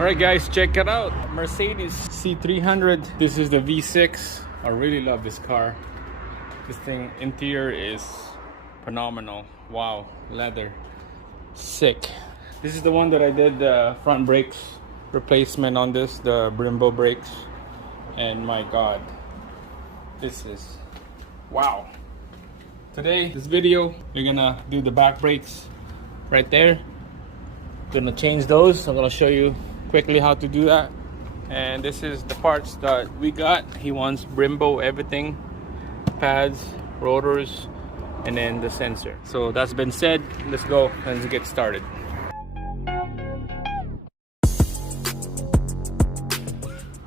Alright guys, check it out. Mercedes C300. This is the V6. I really love this car. This thing, interior is phenomenal. Wow, leather. Sick. This is the one that I did the front brakes replacement on this, the Brembo brakes. And my god, this is wow. Today, this video, we're gonna do the back brakes right there. Gonna change those. I'm gonna show you quickly how to do that. And this is the parts that we got. He wants Brembo everything, pads, rotors, and then the sensor. So that's been said, let's go and let's get started.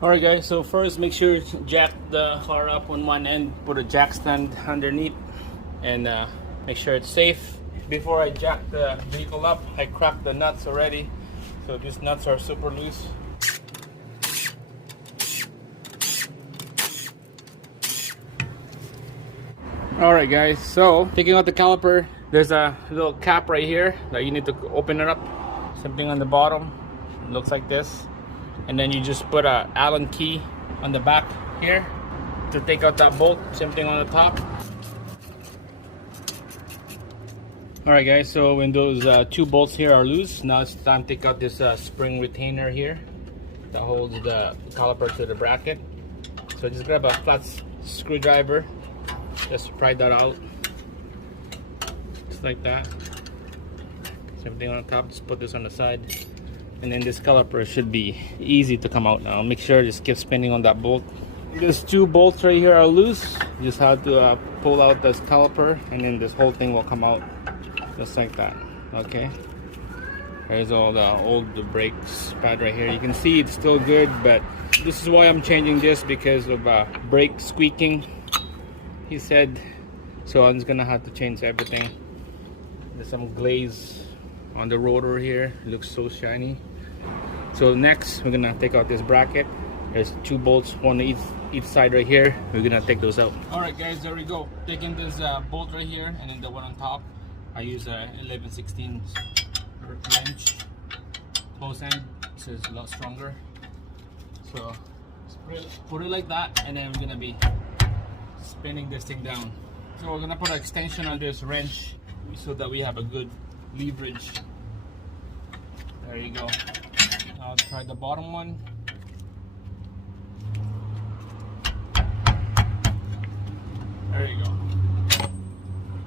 Alright guys, so first make sure to jack the car up on one end, put a jack stand underneath, and make sure it's safe. Before I jack the vehicle up, I cracked the nuts already, so these nuts are super loose. Alright guys, so taking out the caliper, there's a little cap right here that you need to open it up. Something on the bottom, it looks like this. And then you just put a Allen key on the back here to take out that bolt. Same thing on the top. Alright guys, so when those two bolts here are loose, now it's time to take out this spring retainer here that holds the caliper to the bracket. So just grab a flat screwdriver, just pry that out, just like that. Same thing on top, just put this on the side. And then this caliper should be easy to come out now. Make sure just keep spinning on that bolt. These two bolts right here are loose. You just have to pull out this caliper, and then this whole thing will come out just like that. Okay, there's all the old brakes pad right here. You can see it's still good, but this is why I'm changing this, because of brake squeaking, he said. So I'm just gonna have to change everything. There's some glaze on the rotor here, it looks so shiny. So next we're gonna take out this bracket. There's two bolts, one on each side right here. We're gonna take those out. Alright guys, there we go. Taking this bolt right here, and then the one on top, I use a 11/16 wrench. Close end, so it's a lot stronger. So put it like that, and then we're gonna be spinning this thing down. So we're gonna put an extension on this wrench so that we have a good leverage. There you go. I'll try the bottom one. There you go.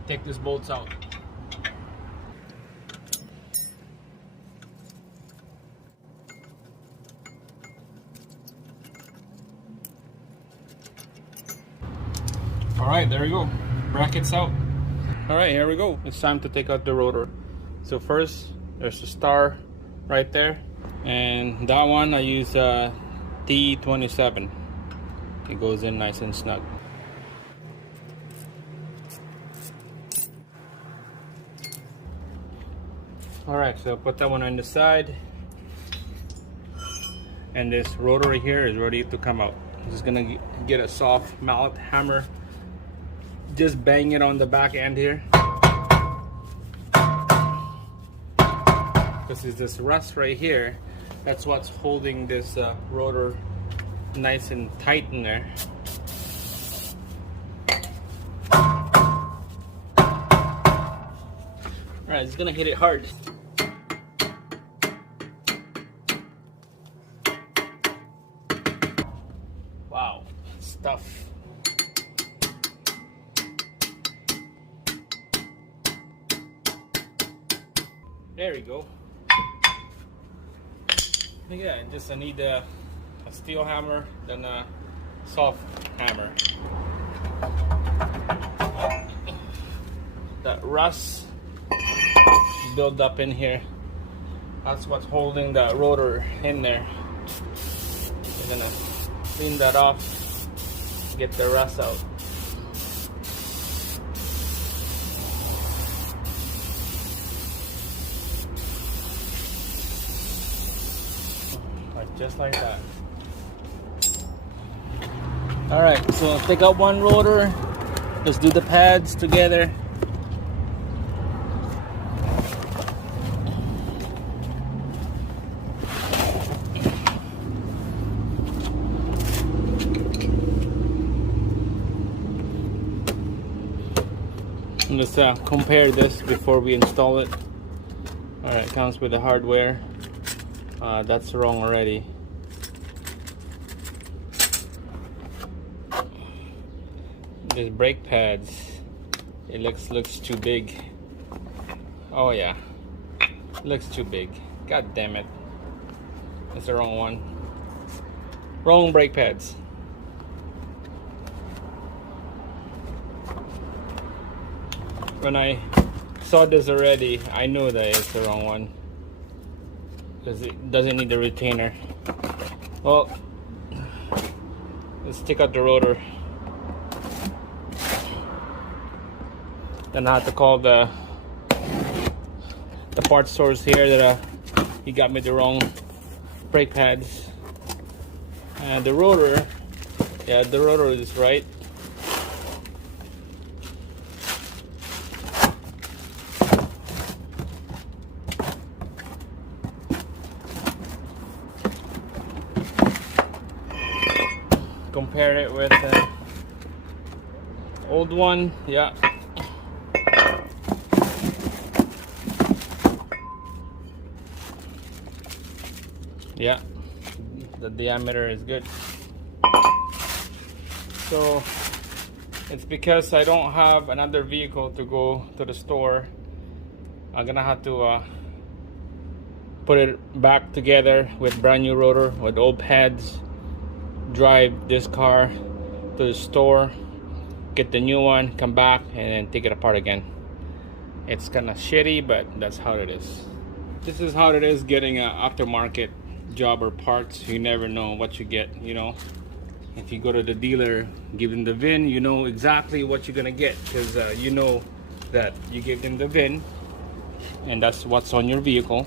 Take these bolts out. Alright, there we go. Brackets out. Alright, here we go. It's time to take out the rotor. So first, there's a star right there. And that one I use T27. It goes in nice and snug. Alright, so put that one on the side. And this rotor right here is ready to come out. I'm just gonna get a soft mallet hammer. Just bang it on the back end here. Because it's this rust right here. That's what's holding this rotor nice and tight in there. Alright, it's gonna hit it hard. Wow, stuff. There we go. Yeah, just I need a steel hammer, then a soft hammer. That rust build up in here. That's what's holding the rotor in there. We're gonna clean that off, get the rust out. Just like that. Alright, so take out one rotor. Let's do the pads together. let's compare this before we install it. Alright, comes with the hardware. That's wrong already. These brake pads, it looks too big. Oh yeah, looks too big. God damn it, that's the wrong one. Wrong brake pads. When I saw this already, I knew that it's the wrong one because it doesn't need the retainer. Well, let's take out the rotor. Then I have to call the parts stores here that he got me the wrong brake pads. And the rotor, yeah, the rotor is right. Compare it with the old one, yeah. Yeah, the diameter is good. So it's because I don't have another vehicle to go to the store. I'm gonna have to put it back together with brand new rotor with old pads, drive this car to the store, get the new one, come back, and then take it apart again. It's kind of shitty, but that's how it is. This is how it is getting an aftermarket job or parts. You never know what you get, you know. If you go to the dealer, give them the VIN, you know exactly what you're gonna get, because you know that you give them the VIN and that's what's on your vehicle.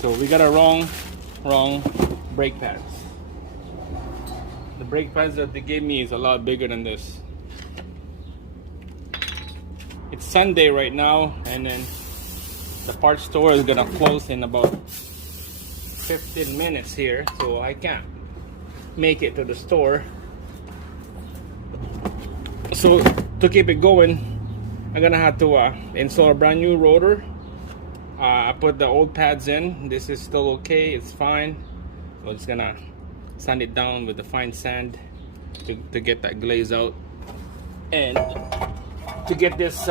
So we got a wrong brake pads. The brake pads that they gave me is a lot bigger than this. It's Sunday right now, and then the parts store is gonna close in about 15 minutes here, so I can't make it to the store. So to keep it going, I'm gonna have to install a brand new rotor. I put the old pads in. This is still okay, it's fine. I'm just gonna sand it down with the fine sand to get that glaze out. And to get this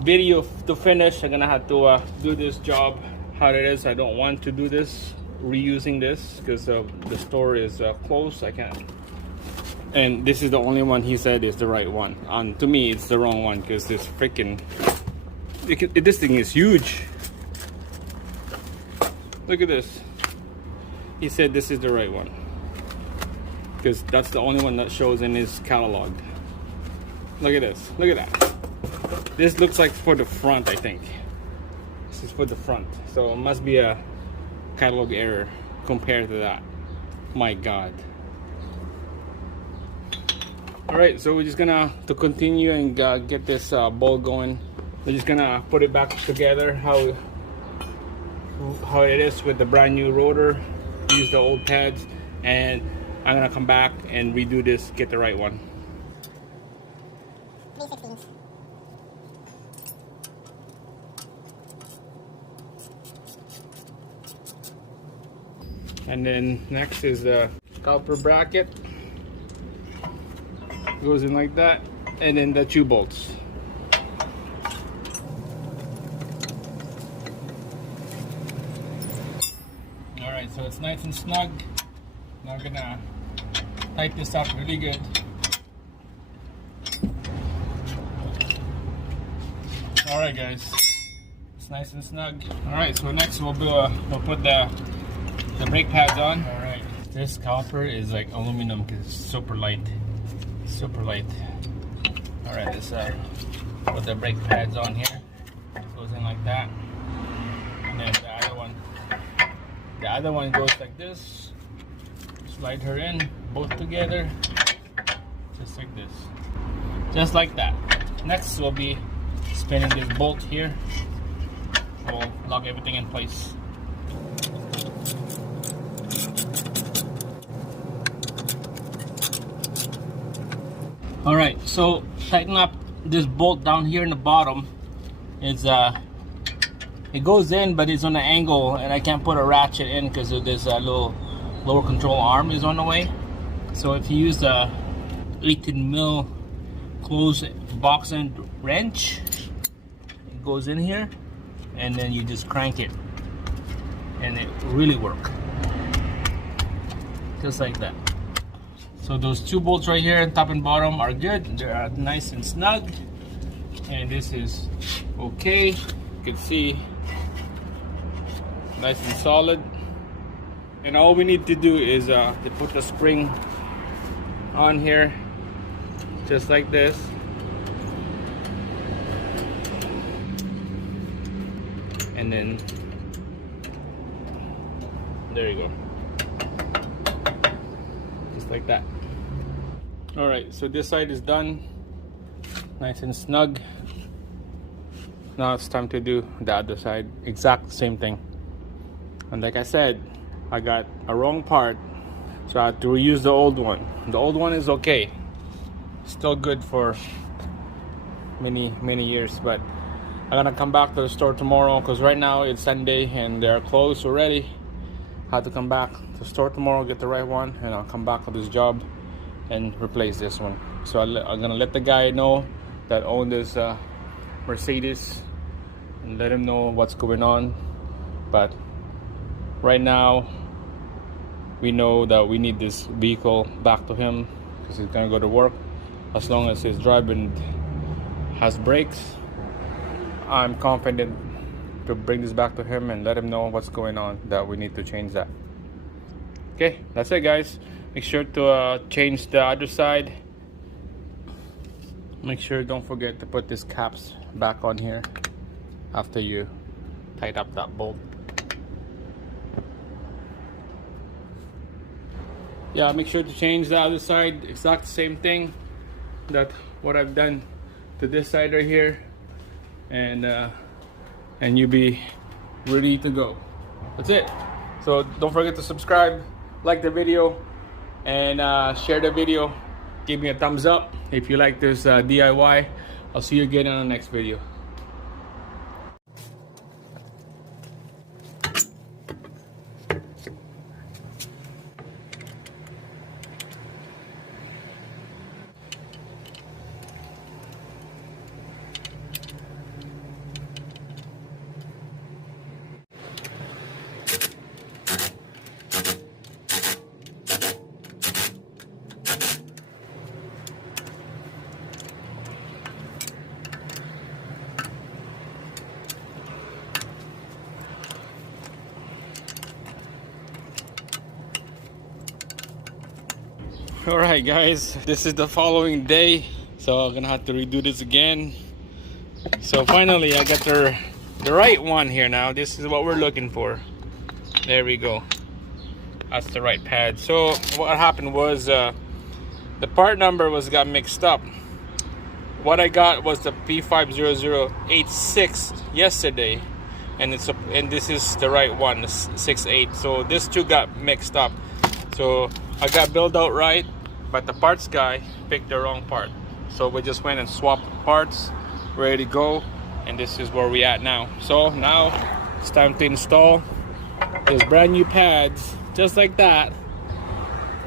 video to finish, I'm gonna have to do this job how it is. I don't want to do this, reusing this, because the store is closed. I can't. And this is the only one he said is the right one. And to me, it's the wrong one, because this freaking this thing is huge. Look at this. He said this is the right one, because that's the only one that shows in his catalog. Look at this. Look at that. This looks like for the front, I think. This is for the front, so it must be a catalog error compared to that. My God. Alright, so we're just gonna to continue and get this ball going. We're just gonna put it back together how it is with the brand new rotor. Use the old pads, and I'm gonna come back and redo this, get the right one. And then next is the caliper bracket. Goes in like that, and then the 2 bolts. Alright, so it's nice and snug. Now I'm gonna tighten this up really good. Alright guys, it's nice and snug. Alright, so next we'll put the brake pads on. Alright, this caliper is like aluminum because it's super light. Super light. Alright, let's put the brake pads on here. Goes in like that. And then the other one goes like this. Slide her in, both together. Just like this. Just like that. Next we'll be spinning this bolt here. We'll lock everything in place. Alright, so tighten up this bolt down here in the bottom is it goes in, but it's on an angle, and I can't put a ratchet in because there's a little lower control arm is on the way. So if you use the 18 mil closed box end wrench, it goes in here, and then you just crank it, and it really works just like that. So those two bolts right here, top and bottom, are good. They're nice and snug, and this is okay. You can see nice and solid. And all we need to do is to put the spring on here just like this, and then there you go, just like that. All right, so this side is done, nice and snug. Now it's time to do the other side, exact same thing. And like I said, I got a wrong part, so I had to reuse the old one. The old one is okay, still good for many years, but I'm gonna come back to the store tomorrow because right now it's Sunday and they're closed already. I have to come back to the store tomorrow, get the right one, and I'll come back to this job and replace this one. So I'm gonna let the guy know that owned this Mercedes and let him know what's going on. But right now we know that we need this vehicle back to him because he's gonna go to work. As long as his driving has brakes, I'm confident to bring this back to him and let him know what's going on, that we need to change that. Okay, that's it guys. Make sure to change the other side. Make sure, don't forget to put these caps back on here after you tighten up that bolt. Yeah, make sure to change the other side, exact same thing that what I've done to this side right here, and you'll be ready to go. That's it. So don't forget to subscribe, like the video, and share the video. Give me a thumbs up if you like this DIY. I'll see you again on the next video. Alright guys, this is the following day, so I'm gonna have to redo this again. So finally I got the right one here now. This is what we're looking for. There we go. That's the right pad. So what happened was the part number got mixed up. What I got was the P50086 yesterday, and this is the right one, the 68. So this two got mixed up. So I got billed out right, but the parts guy picked the wrong part. So we just went and swapped parts, ready to go, and this is where we at now. So now it's time to install those brand new pads, just like that,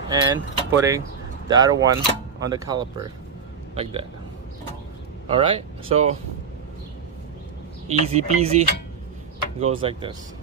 and putting the other one on the caliper, like that. All right, so easy peasy, goes like this.